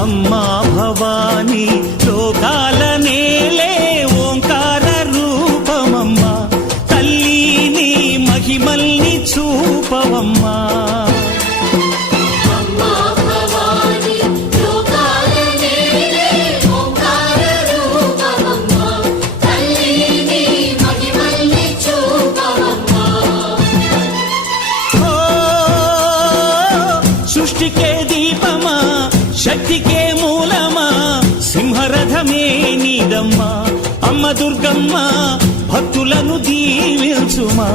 అమ్మా భవానీ లోకాల నేలే ఓంకార రూపమమ్మా, తల్లి నీ మహిమల్ని చూపవమ్మా. సృష్టికే దీపమా, శక్తికే మూలమా, సింహరథమే నీదమ్మా. అమ్మ దుర్గమ్మ భక్తులను దీవించుమా.